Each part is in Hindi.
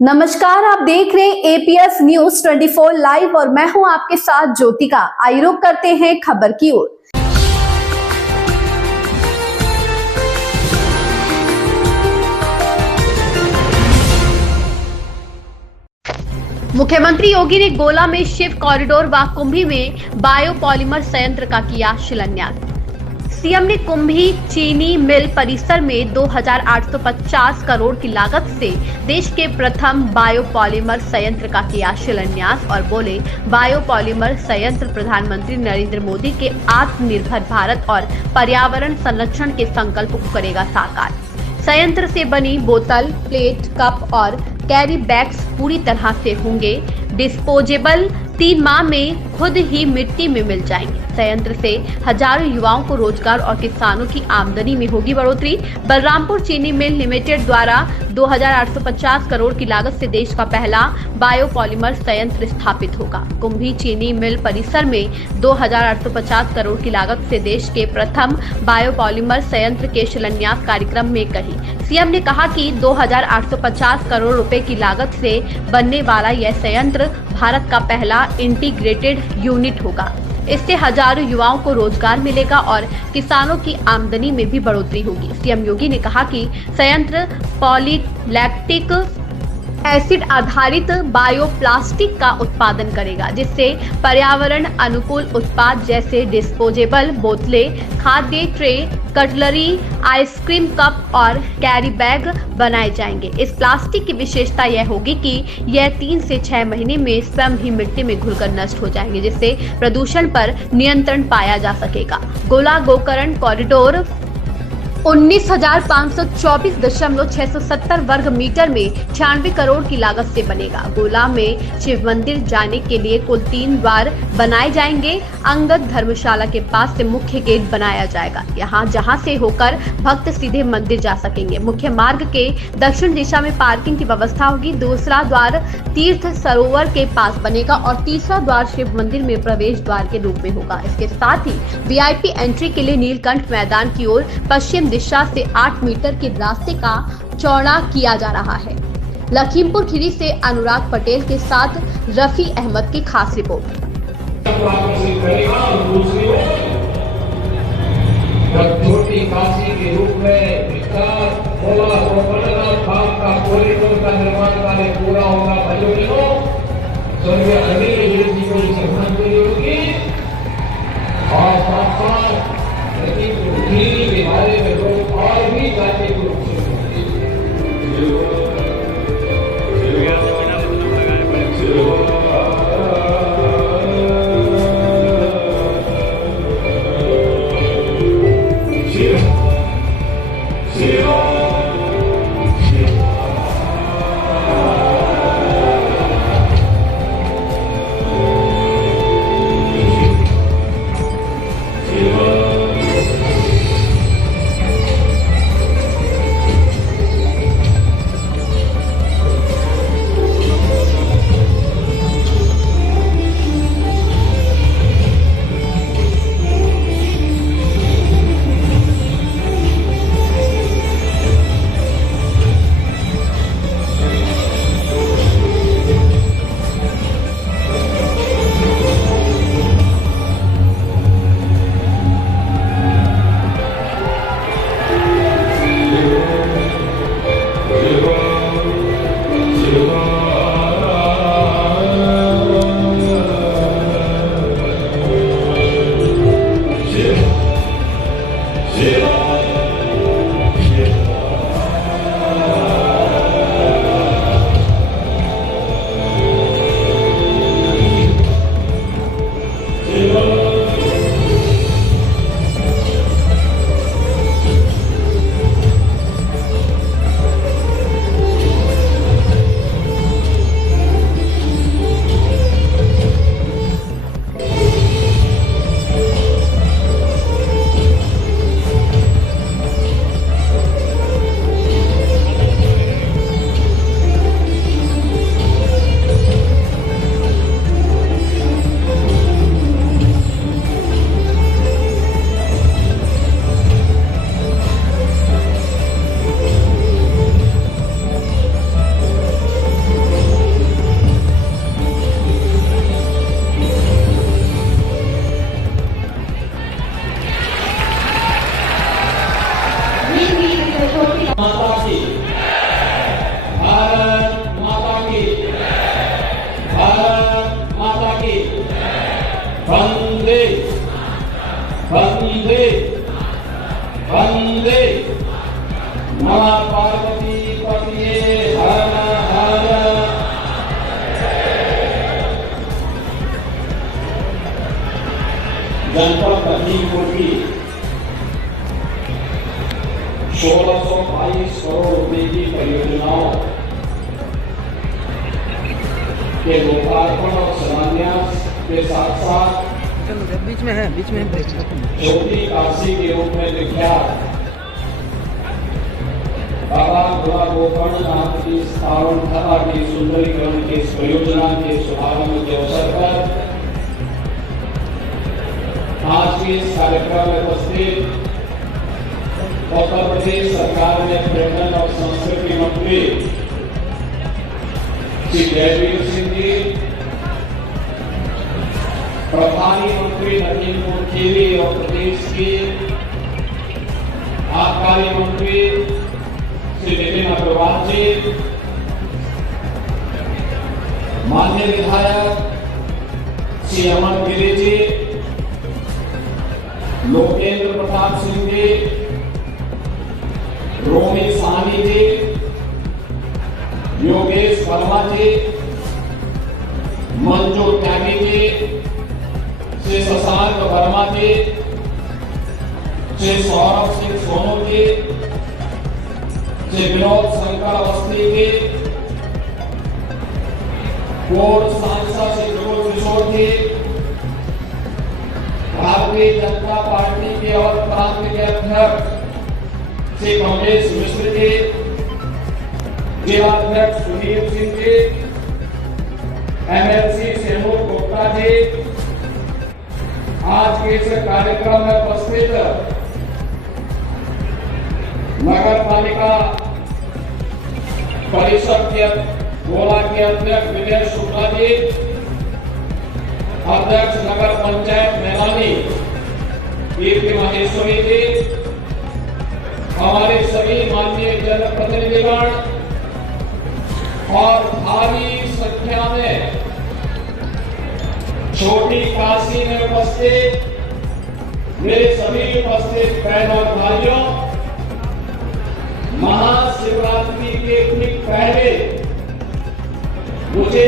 नमस्कार, आप देख रहे हैं एपीएस न्यूज 24 लाइव और मैं हूं आपके साथ ज्योतिका। आइए रुक करते हैं खबर की ओर। मुख्यमंत्री योगी ने गोला में शिव कॉरिडोर व कुंभी में बायोपॉलीमर संयंत्र का किया शिलान्यास। सीएम ने कुंभी चीनी मिल परिसर में 2,850 करोड़ की लागत से देश के प्रथम बायोपॉलीमर संयंत्र का किया शिलान्यास और बोले, बायोपॉलीमर संयंत्र प्रधानमंत्री नरेंद्र मोदी के आत्मनिर्भर भारत और पर्यावरण संरक्षण के संकल्प को करेगा साकार। संयंत्र से बनी बोतल, प्लेट, कप और कैरी बैग्स पूरी तरह से होंगे डिस्पोजेबल। 3 माह में खुद ही मिट्टी में मिल जाएंगे। संयंत्र से हजारों युवाओं को रोजगार और किसानों की आमदनी में होगी बढ़ोतरी। बलरामपुर चीनी मिल लिमिटेड द्वारा 2,850 करोड़ की लागत से देश का पहला बायोपॉलीमर संयंत्र स्थापित होगा। कुंभी चीनी मिल परिसर में 2,850 करोड़ की लागत से देश के प्रथम बायोपॉलीमर संयंत्र के शिलान्यास कार्यक्रम में कही सीएम ने कहा कि 2,850 करोड़ रुपए की लागत से बनने वाला यह संयंत्र भारत का पहला इंटीग्रेटेड यूनिट होगा। इससे हजारों युवाओं को रोजगार मिलेगा और किसानों की आमदनी में भी बढ़ोतरी होगी। सीएम योगी ने कहा कि संयंत्र पॉलीलैक्टिक एसिड आधारित बायोप्लास्टिक का उत्पादन करेगा, जिससे पर्यावरण अनुकूल उत्पाद जैसे डिस्पोजेबल बोतलें, खाद्य ट्रे, कटलरी, आइसक्रीम कप और कैरी बैग बनाए जाएंगे। इस प्लास्टिक की विशेषता यह होगी कि यह 3 से 6 महीने में स्वयं ही मिट्टी में घुलकर नष्ट हो जाएंगे, जिससे प्रदूषण पर नियंत्रण पाया जा सकेगा। गोला गोकर्ण कॉरिडोर 19,524.670 वर्ग मीटर में 96 करोड़ की लागत से बनेगा। गोला में शिव मंदिर जाने के लिए कुल 3 द्वार बनाए जाएंगे। अंगद धर्मशाला के पास से मुख्य गेट बनाया जाएगा। जहां से होकर भक्त सीधे मंदिर जा सकेंगे। मुख्य मार्ग के दक्षिण दिशा में पार्किंग की व्यवस्था होगी। दूसरा द्वार तीर्थ सरोवर के पास बनेगा और तीसरा द्वार शिव मंदिर में प्रवेश द्वार के रूप में होगा। इसके साथ ही वीआईपी एंट्री के लिए नीलकंठ मैदान की ओर पश्चिम दिशा से 8 मीटर के रास्ते का चौड़ा किया जा रहा है। लखीमपुर खीरी से अनुराग पटेल के साथ रफी अहमद की खास रिपोर्ट। छोटी काशी के रूप में निर्माण कार्य पूरा होगा। भाइयों स्वर्गीय अनिल जी को श्रद्धांजलि होगी और साथ के बारे में लोग और भी जाके के लोकार्पण और शिलान्यास के साथ साथ बीच में है छोटी काशी के रूप में विख्यात बाबा गोला गोकर्ण नाथ की स्थापन तथा की सुंदरीकरण की इस परियोजना के शुभारंभ के अवसर पर आज के इस कार्यक्रम में उपस्थित उत्तर प्रदेश सरकार में पर्यटन और संस्कृति मंत्री श्री जयवीर सिंह जी, प्रभारी मंत्री लखीमपुर खीरी और प्रदेश की आबकारी मंत्री श्री नितिन अग्रवाल जी, माननीय विधायक श्री अमन गिरी जी, लोकेंद्र प्रताप सिंह जी, रोमी साहनी जी, योगेश वर्मा जी, मंजू त्यागी जी, श्री शशांक वर्मा जी, श्री सौरभ सिंह सोनू जी, श्री विनोद शंकर अवस्थी जी, पूर्व सांसद श्री जुगल किशोर जी, भारतीय जनता पार्टी के और प्रांत के अध्यक्ष श्री कमलेश मिश्र जी, जिलाध्यक्ष सुनील सिंह जी, एमएलसी सेमूर गुप्ता जी, आज के इस कार्यक्रम में उपस्थित नगर पालिका परिषद के गोला के अध्यक्ष विजय शुक्ला जी, अध्यक्ष नगर पंचायत मैदानी कीर्ति महेश्वरी जी, हमारे सभी माननीय जनप्रतिनिधिगण और भारी संख्या में छोटी काशी में उपस्थित मेरे सभी उपस्थित बहन और भाइयों, महाशिवरात्रि के ठीक पहले मुझे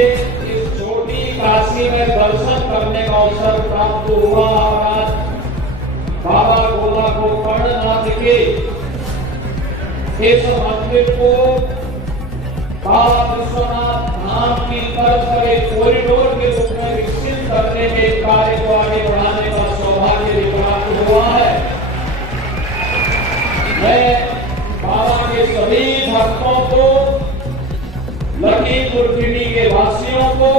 इस छोटी काशी में दर्शन करने का अवसर प्राप्त हुआ। बाबा गोला गोकर्ण नाथ के इस मंदिर को बाबा विश्वनाथ धाम की तर्ज पर एक कॉरिडोर के रूप में विकसित करने के कार्य को आगे बढ़ाने का सौभाग्य प्राप्त हुआ है। मैं बाबा के सभी भक्तों को, लखीमपुर खीरी के वासियों को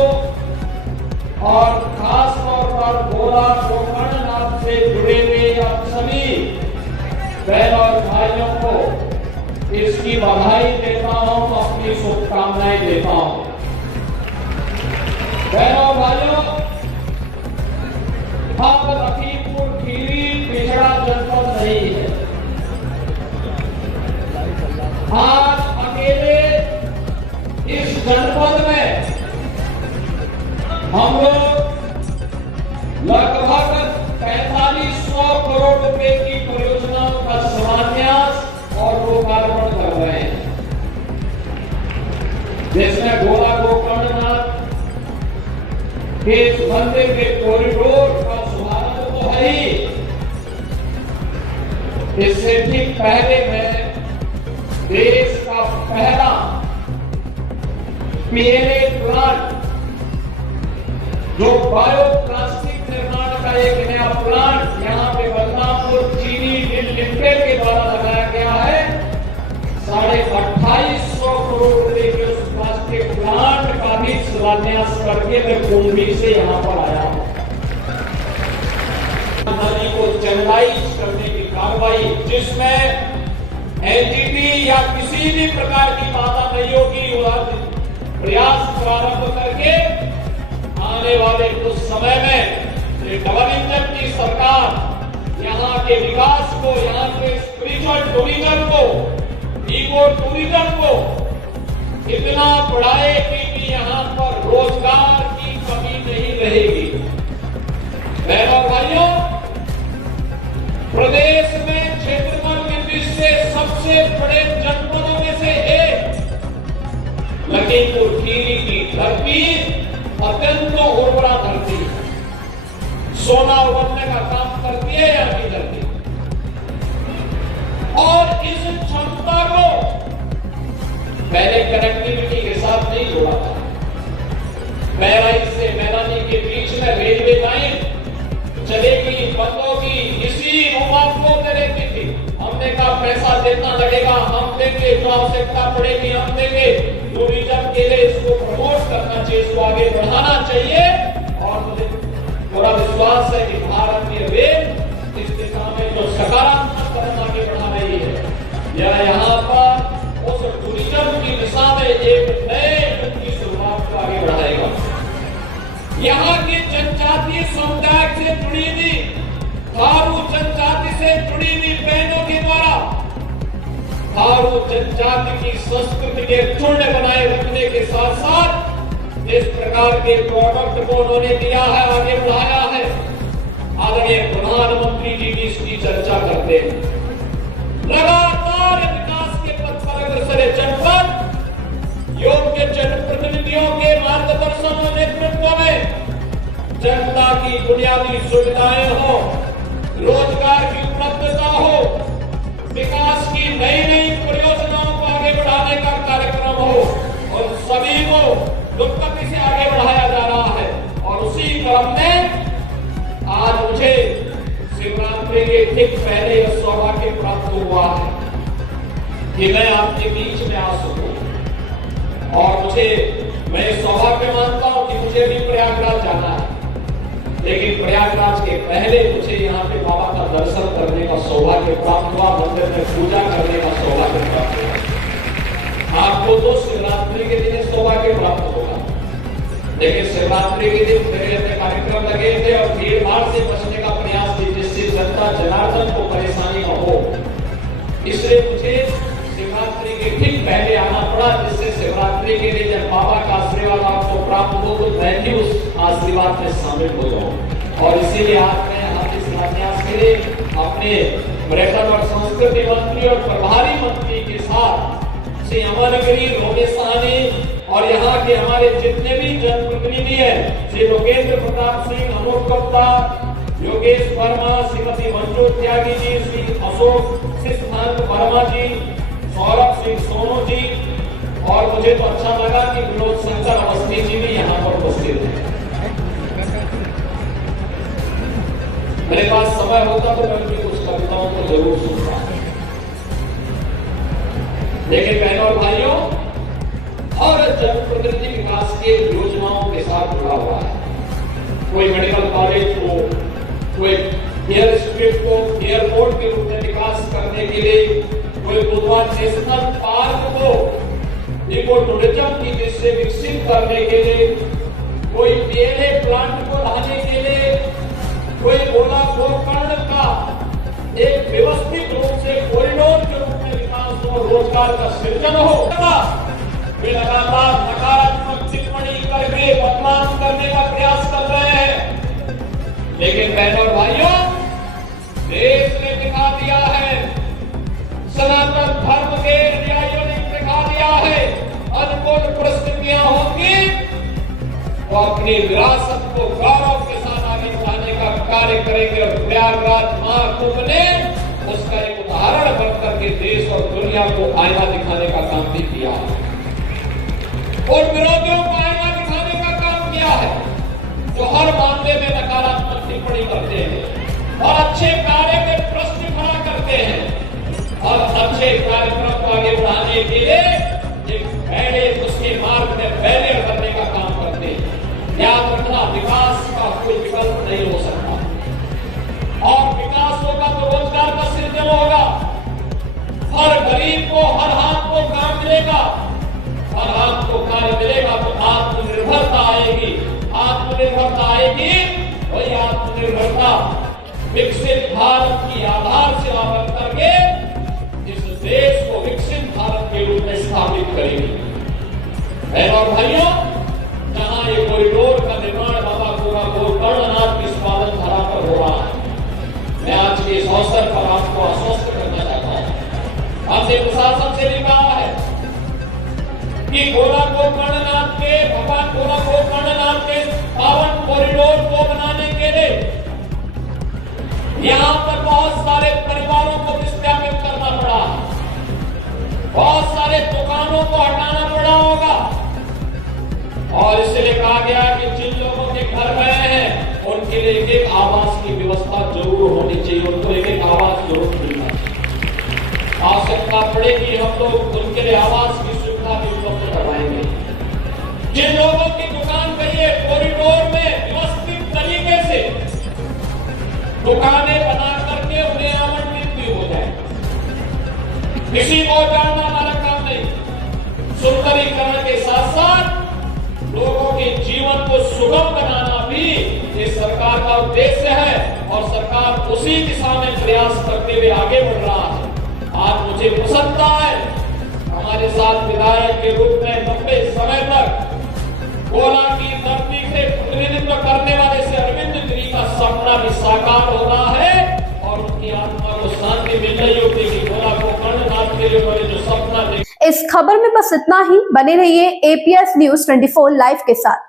और खास तौर पर गोला गोकर्ण नाथ से जुड़े हुए आप सभी बहन और भाइयों को इसकी बधाई देता हूं, अपनी शुभकामनाएं देता हूं। बहनों भाइयों, अब लखीमपुर खीरी पिछड़ा जनपद नहीं है। आज अकेले इस जनपद में हम लोग लगभग 4500 करोड़ रुपए की परियोजनाओं का शिलान्यास और लोकार्पण कर रहे हैं, जिसमें गोला गोकर्ण नाथ के मंदिर के कॉरिडोर का शुभारंभ तो है ही, इससे ठीक पहले मैं देश का पहला पीएलए प्लांट, जो बायोप्लास्टिक निर्माण का एक नया प्लांट यहाँ पे बलरामपुर चीनी मिल लिमिटेड के द्वारा लगाया गया है, 2850 करोड़ रुपए के उस प्लास्टिक प्लांट का भी शिलान्यास करके मैं कुंभी से यहाँ पर आया हूँ। नदी को चैनलाइज करने की कार्रवाई, जिसमें एनजीटी या किसी भी प्रकार की बाधा नहीं होगी, प्रयास प्रारंभ करके आने वाले कुछ समय में ये डबल इंजन की सरकार यहाँ के विकास को, यहाँ के स्पिरिचुअल टूरिज्म को, इको टूरिज्म को इतना बढ़ाएगी कि यहाँ पर रोजगार की कमी नहीं रहेगी। बहनों भाइयों, प्रदेश में क्षेत्रफल की दृष्टि से सबसे बड़े जनपदों में से एक लखीमपुर खीरी की धरती अत्यंत उर्वरा धरती, सोना उगलने का काम करती है यहाँ की धरती, और इस क्षमता को पहले कनेक्टिविटी के साथ नहीं जोड़ा था। बहराइच से मैदानी के बीच में रेलवे लाइन चलेगी, बंद होगी, इसी मुबाद को देने की हमने कहा पैसा जितना लगेगा हम देंगे, जो आवश्यकता पड़ेगी हम देंगे। टूरिज्म के लिए इसको प्रमोट करना चाहिए, इसको आगे बढ़ाना चाहिए और मुझे पूरा विश्वास है कि भारतीय रेल इस दिशा में जो सकारात्मक कदम आगे बढ़ा रही है, यह यहाँ पर उस टूरिज्म की दिशा में एक नए युग की शुरुआत को आगे बढ़ाएगा। यहाँ के जनजातीय समुदाय से जुड़ी हुई, थारू जनजाति से जुड़ी हुई बहनों के द्वारा थारू जनजाति की संस्कृति के चूर्ण बनाए रखने के साथ साथ इस प्रकार के प्रोडक्ट को उन्होंने दिया है, आगे बढ़ाया है। आदरणीय प्रधानमंत्री जी भी इसकी चर्चा करते हैं। लगातार विकास के पथ पर अग्रसर है जनपद योग्य जनप्रतिनिधियों के मार्गदर्शन और नेतृत्व में जनता की बुनियादी सुविधाएं हो, रोजगार की उपलब्धता हो, विकास की नई नई परियोजनाओं को आगे बढ़ाने का कार्यक्रम हो और सभी को दुर्गति से आगे बढ़ाया जा रहा है। और उसी क्रम में आज मुझे शिवरात्रि के ठीक पहले यह सौभाग्य प्राप्त हुआ है कि मैं आपके बीच में आ सकूं और मैं सौभाग्य मानता हूं कि मुझे भी प्रयागराज जाना है, लेकिन प्रयागराज के पहले मुझे यहाँ पे बाबा का दर्शन करने का सौभाग्य प्राप्त हुआ, मंदिर में पूजा करने का सौभाग्य प्राप्त हुआ। आपको तो शिवरात्रि के दिन सौभाग्य प्राप्त होगा, लेकिन शिवरात्रि के दिन मेरे अपने कार्यक्रम लगे थे और भीड़ भाड़ से बचने का प्रयास किया जिससे जनता जनार्दन को परेशानी न हो, इसलिए मुझे शिवरात्रि के ठीक पहले आना पड़ा, जिससे शिवरात्रि के लिए जब बाबा का आशीर्वाद आपको प्राप्त हो तो मैं भी उस आशीर्वाद में शामिल हो जाऊं। और इसीलिए आज मैं यहाँ इस शिलान्यास के लिए अपने पर्यटन और संस्कृति मंत्री और प्रभारी मंत्री के साथ श्री अमरगिरी रोमेश साहनी और यहाँ के हमारे जितने भी जनप्रतिनिधि हैं, श्री लोकेंद्र प्रताप सिंह, अनूप गुप्ता, योगेश वर्मा, श्रीमती मंजू त्यागी जी, श्री अशोक सिद्धांत वर्मा जी, सौरभ सिंह सोनू जी, और मुझे तो अच्छा लगा कि विनोद शंकर अवस्थी जी भी यहाँ पर उपस्थित हैं। मेरे पास समय होता तो मैं उनकी कुछ कविताओं को जरूर सुनता, लेकिन बहनों और भाइयों, हर जनप्रतिनिधि विकास के योजनाओं के साथ जुड़ा हुआ है। कोई मेडिकल कॉलेज को, कोई एयर स्ट्रिप को एयरपोर्ट के रूप में विकास करने के लिए, कोई बुधवार नेशनल पार्क को इको टूरिज्म की दृष्टि से विकसित करने के लिए, कोई पीएलए प्लांट को लाने के लिए, कोई गोला गोकर्ण का एक व्यवस्थित रूप से कॉरिडोर के रूप में विकास हो, रोजगार का सृजन हो, वे लगातार नकारात्मक टिप्पणी करके बदनाम करने का प्रयास कर रहे हैं। लेकिन बहनों और भाइयों, देश ने दिखा दिया है, सनातन धर्म के अनुयायियों ने दिखा दिया है, अनुकूल परिस्थितियां होंगी तो अपनी विरासत को गौरव के साथ आगे बढ़ाने का कार्य करेंगे। और प्रयागराज महाकुंभ ने उसका एक उदाहरण बनकर के देश और दुनिया को आईना दिखाने का काम भी किया है और विरोधियों को आईना दिखाने का काम किया है, जो हर मामले में नकारात्मक टिप्पणी करते हैं और अच्छे कार्य में प्रश्न खड़ा करते हैं और अच्छे कार्यक्रम को आगे बढ़ाने के लिए एक पहले उसके मार्ग में पहले करने का काम करते हैं। याद रखना, विकास का कोई विकल्प नहीं हो सकता, और विकास होगा तो रोजगार का सृजन होगा, हर गरीब को हर हाथ को काम मिलेगा, हर हाथ को कार्य मिलेगा तो आत्मनिर्भरता आएगी। आत्मनिर्भरता आएगी, वही आत्मनिर्भरता विकसित भारत की आधारशिला बन करके इस देश को विकसित भारत के रूप में स्थापित करेगी। बहनों और भाइयों, जहां ये कॉरिडोर का निर्माण बाबा गोकर्णनाथ की स्वागत धारा पर हो रहा है, मैं आज के इस अवसर पर आपको आश्वस्त करना चाहता हूं। हमने प्रशासन से भी कहा है कि भगवान गोकर्णनाथ के पावन कॉरिडोर को बनाने के लिए यहाँ पर बहुत सारे परिवारों को विस्थापित करना पड़ा, बहुत सारे दुकानों को हटाना पड़ा होगा, और इसलिए कहा गया आवश्यकता पड़ेगी हम लोग उनके लिए आवास की सुविधा भी उपलब्ध करवाएंगे। जिन लोगों की दुकान करिए कॉरिडोर में व्यवस्थित तरीके से दुकानें बना करके उन्हें आवंटित भी हो जाए, किसी को जानना हमारा काम नहीं। सुंदरीकरण के साथ साथ लोगों के जीवन को सुगम बनाना भी ये सरकार का उद्देश्य है और सरकार उसी दिशा में प्रयास करते हुए आगे बढ़ रहा है। आज मुझे प्रसन्नता है हमारे साथ विधायक के रूप में लंबे समय तक गोला की धरती से प्रतिनिधित्व करने वाले से अरविंद गिरी का सपना भी साकार हो रहा है और उनकी आत्मा को शांति मिल रही होगी कि गोला को कर्णनाथ के लिए उन्होंने जो सपना देखा। इस खबर में बस इतना ही। बने रहिए APS News 24 लाइव के साथ।